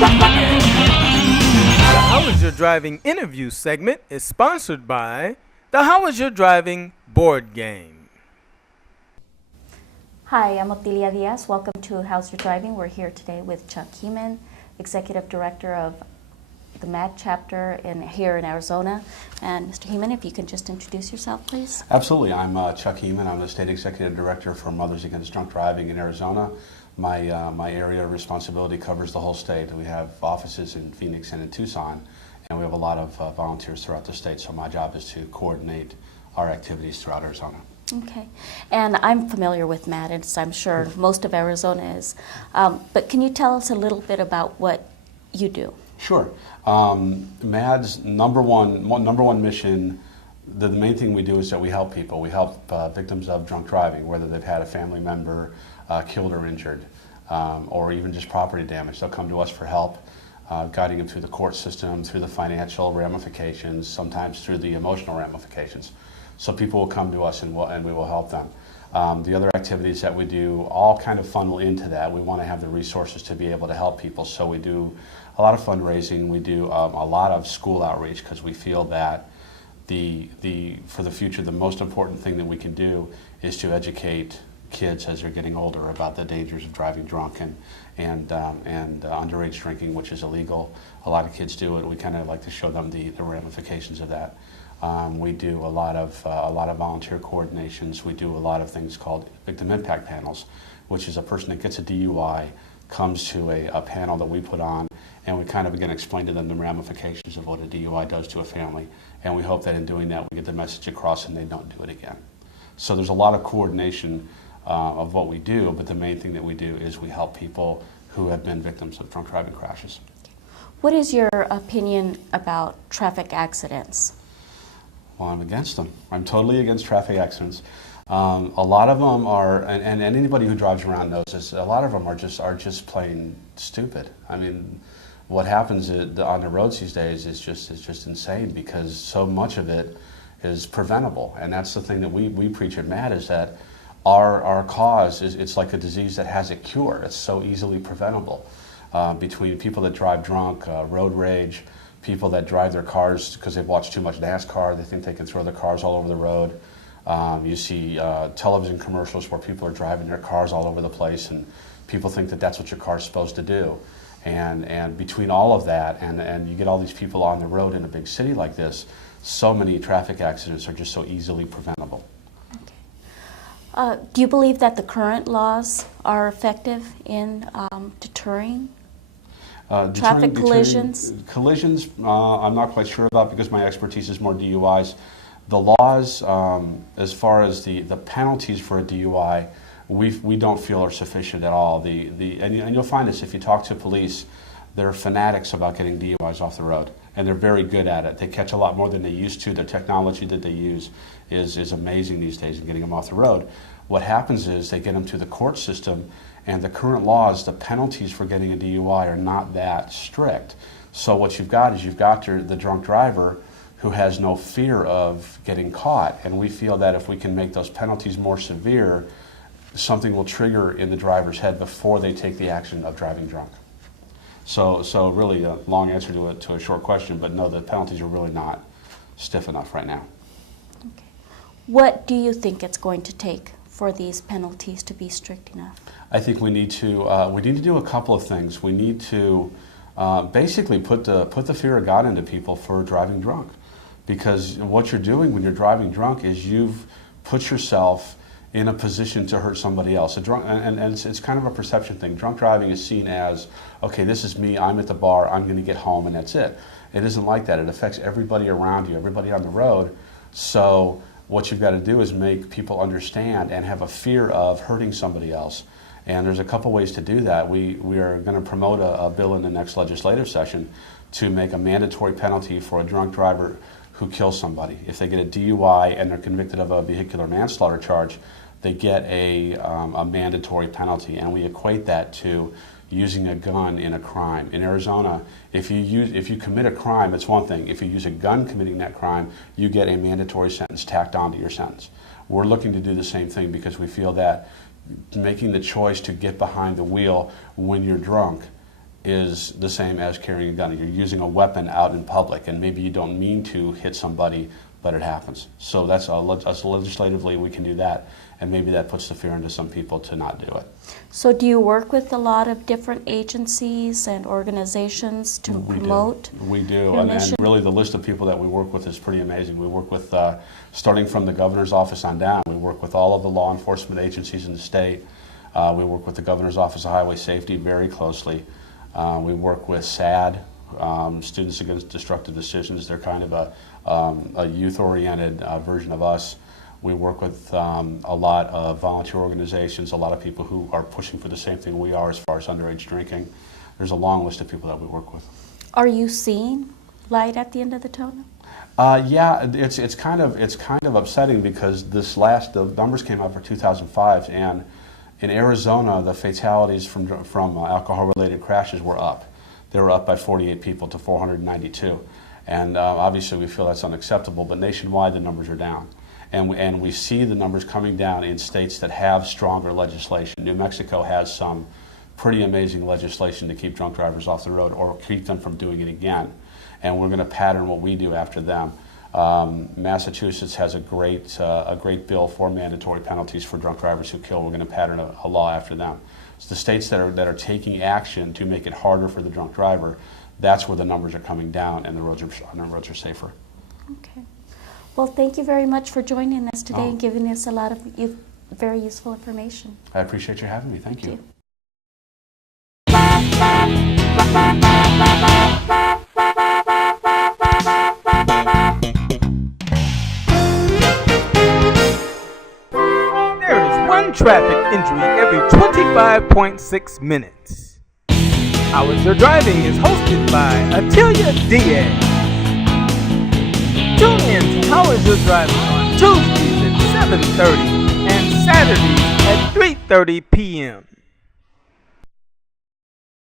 The How Is Your Driving interview segment is sponsored by the How Is Your Driving board game. Hi, I'm Otilia Diaz. Welcome to How's Your Driving. We're here today with Chuck Heeman, Executive Director of the MAD chapter here in Arizona. And Mr. Heeman, if you can just introduce yourself, please. Absolutely. I'm Chuck Heeman. I'm the State Executive Director for Mothers Against Drunk Driving in Arizona. My area of responsibility covers the whole state. We have offices in Phoenix and in Tucson, and we have a lot of volunteers throughout the state. So my job is to coordinate our activities throughout Arizona. Okay. And I'm familiar with MAD, as I'm sure most of Arizona is. But can you tell us a little bit about what you do? Sure. MAD's number one mission, the main thing we do is that we help people. We help victims of drunk driving, whether they've had a family member killed or injured, or even just property damage. They'll come to us for help, guiding them through the court system, through the financial ramifications, sometimes through the emotional ramifications. So people will come to us and we will help them. The other activities that we do all kind of funnel into that. We want to have the resources to be able to help people, so we do a lot of fundraising. We do a lot of school outreach, because we feel that for the future, the most important thing that we can do is to educate kids as they're getting older about the dangers of driving drunk and underage drinking, which is illegal. A lot of kids do it. We kind of like to show them the ramifications of that. We do a lot of volunteer coordinations. We do a lot of things called victim impact panels, which is a person that gets a DUI comes to a panel that we put on, and we kind of again explain to them the ramifications of what a DUI does to a family. And we hope that in doing that we get the message across and they don't do it again. So there's a lot of coordination of what we do, but the main thing that we do is we help people who have been victims of drunk driving crashes. What is your opinion about traffic accidents? Well, I'm against them. I'm totally against traffic accidents. A lot of them are, and anybody who drives around knows this, a lot of them are just plain stupid. I mean, what happens on the roads these days is just insane, because so much of it is preventable. And that's the thing that we preach at MAD, is that our cause it's like a disease that has a cure. It's so easily preventable. Between people that drive drunk, road rage, people that drive their cars because they've watched too much NASCAR, they think they can throw their cars all over the road. You see television commercials where people are driving their cars all over the place, and people think that that's what your car's supposed to do. And between all of that, and you get all these people on the road in a big city like this, so many traffic accidents are just so easily preventable. Do you believe that the current laws are effective in deterring traffic collisions? Collisions, I'm not quite sure about, because my expertise is more DUIs. The laws, as far as the penalties for a DUI, we don't feel are sufficient at all. And you'll find this if you talk to police. They're fanatics about getting DUIs off the road, and they're very good at it. They catch a lot more than they used to. The technology that they use is amazing these days in getting them off the road. What happens is they get them to the court system, and the current laws, the penalties for getting a DUI are not that strict. So what you've got is the drunk driver who has no fear of getting caught, and we feel that if we can make those penalties more severe, something will trigger in the driver's head before they take the action of driving drunk. So really a long answer to a short question, but no, the penalties are really not stiff enough right now. Okay. What do you think it's going to take for these penalties to be strict enough? I think we need to do a couple of things. We need to basically put the fear of God into people for driving drunk, because what you're doing when you're driving drunk is you've put yourself in a position to hurt somebody else. And it's kind of a perception thing. Drunk driving is seen as, okay, this is me, I'm at the bar, I'm going to get home, and that's it. It isn't like that. It affects everybody around you, everybody on the road. So what you've got to do is make people understand and have a fear of hurting somebody else. And there's a couple ways to do that. We are going to promote a bill in the next legislative session to make a mandatory penalty for a drunk driver who kills somebody. If they get a DUI and they're convicted of a vehicular manslaughter charge, they get a mandatory penalty, and we equate that to using a gun in a crime. In Arizona, if you commit a crime, it's one thing. If you use a gun committing that crime, you get a mandatory sentence tacked onto your sentence. We're looking to do the same thing, because we feel that making the choice to get behind the wheel when you're drunk is the same as carrying a gun. You're using a weapon out in public, and maybe you don't mean to hit somebody, but it happens. So that's legislatively we can do that, and maybe that puts the fear into some people to not do it. So do you work with a lot of different agencies and organizations to promote? We do, your and mission? really the list of people that we work with is pretty amazing. We work with, starting from the governor's office on down, we work with all of the law enforcement agencies in the state. We work with the governor's office of highway safety very closely. We work with SAD, Students Against Destructive Decisions. They're kind of a youth-oriented version of us. We work with a lot of volunteer organizations, a lot of people who are pushing for the same thing we are as far as underage drinking. There's a long list of people that we work with. Are you seeing light at the end of the tunnel? Yeah, it's kind of upsetting because the numbers came out for 2005, and in Arizona, the fatalities from alcohol-related crashes were up. They were up by 48 people to 492. And obviously we feel that's unacceptable, but nationwide the numbers are down. And we see the numbers coming down in states that have stronger legislation. New Mexico has some pretty amazing legislation to keep drunk drivers off the road or keep them from doing it again. And we're going to pattern what we do after them. Massachusetts has a great bill for mandatory penalties for drunk drivers who kill. We're going to pattern a law after them. So the states that are taking action to make it harder for the drunk driver, that's where the numbers are coming down and the roads are safer. Okay. Well, thank you very much for joining us today and giving us a lot of very useful information. I appreciate you having me. Thank you. There is one traffic injury every 25.6 minutes. Hours Your Driving is hosted by Otilia Diaz. Tune in to How Is Your Driving on Tuesdays at 7:30 and Saturdays at 3:30 p.m.